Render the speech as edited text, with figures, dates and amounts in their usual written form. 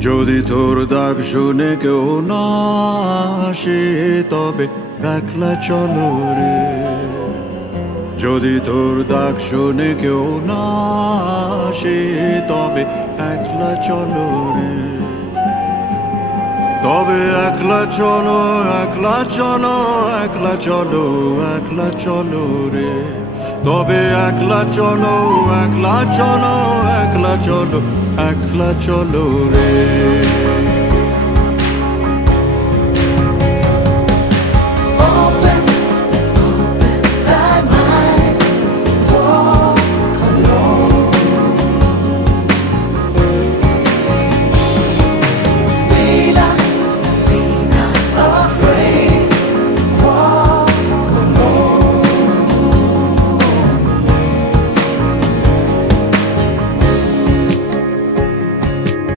যদি তোর ডাক শুনে কেউ না আসে তবে একলা চলো রে। যদি তোর ডাক শুনে কেউ না আসে তবে একলা চলো রে। তবে একলা চলো, একলা চলো, একলা চলো, একলা চলো রে। তবে একলা চলো, একলা চলো, একলা চলো, একলা চলো রে।